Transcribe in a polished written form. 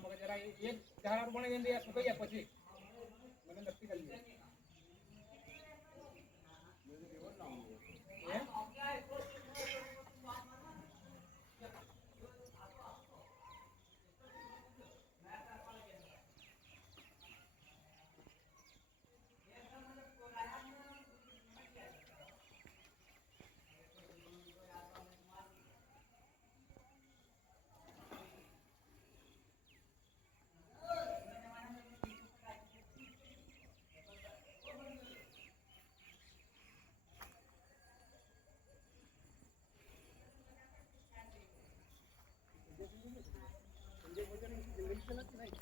मग जरा एक ધારા બને જઈને યા સુકાઈ ગયા પછી મને નક્કી કરી લે संजय भोजन जिंदगी चलत नाही